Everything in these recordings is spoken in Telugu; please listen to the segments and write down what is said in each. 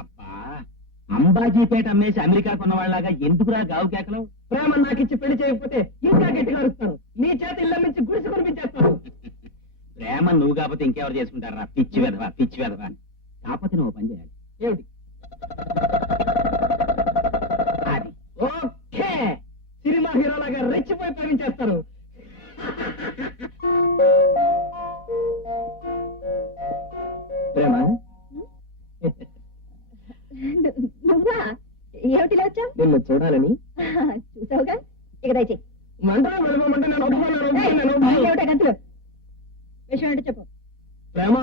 అబ్బా, అంబాజీపేట అమ్మేసి అమెరికా కొన్నవాళ్ళగా ఎందుకురా గావు కేకలు? ప్రేమ నాకు ఇచ్చి పెళ్లి చేయకపోతే ఇంకా గట్టిగా అరుస్తాను. నీ చేత ఇళ్ళ నుంచి గుడిసి కొనిపించేస్తాను. ప్రేమ నువ్వు కాకపోతే ఇంకెవరు చేసుకుంటారా? పిచ్చి వెధవా, పిచ్చి వెధవా అని. కాకపోతే నువ్వు పని చేయాలి. ఏమిటి? అది ఓకే, సినిమా హీరోలాగా రెచ్చిపోయి ప్రేమించేస్తారు. ప్రేమ, నువ్వా? ఏమిటిలా వచ్చా? నిన్ను చూడాలని. చూసావుగా, ఇక దయచేయి. మంటలో వెళ్ళిపోమంటే నేను ఒప్పుకోలేను. గంతులు విషయం ఏంటో చెప్పు. ప్రేమ,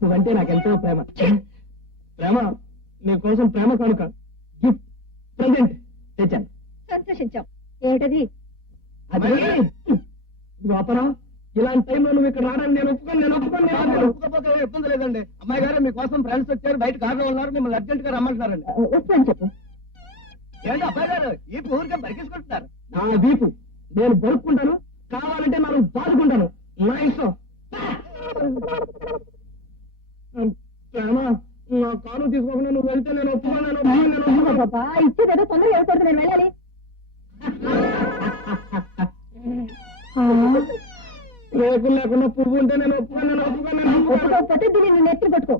నువ్వంటే నాకెంతో ప్రేమ. ప్రేమ, నీ కోసం ప్రేమ కానుక గిఫ్ట్ ప్రెజెంట్ తెచ్చాను. సంతోషించాం. ఏమిటది? అది గోపరా, ఇలాంటి టైంలో నువ్వు ఇక్కడ రావడానికి నేను ఒప్పుకోకపోతే ఇబ్బంది లేదండి. అమ్మాయి గారు మీకోసం ఫ్రెండ్స్ వచ్చారు, బయట కారణం ఉన్నారు, మిమ్మల్ని అర్జెంట్ గా రమ్మంటున్నారండి. వస్తాను చెప్పు. ఏంటి అబ్బాయి గారు ఈ ఊరికే బరికేసుకుంటున్నారు? నా వీపు నేను బరుక్కుంటాను, కావాలంటే మనం బాదుకుంటాను. నా ఇష్టం. ప్రేమ, నా కారు తీసుకోకుండా నువ్వు వెళ్తే నేను ఒప్పుకోను. ఇచ్చేదేదో తొందరగా ఎవరితో నేను వెళ్ళాలి. రేకులు లేకుండా పువ్వు ఉంటే నేను ఒప్పుకోకపోతే దీన్ని నెత్తి పట్టుకో.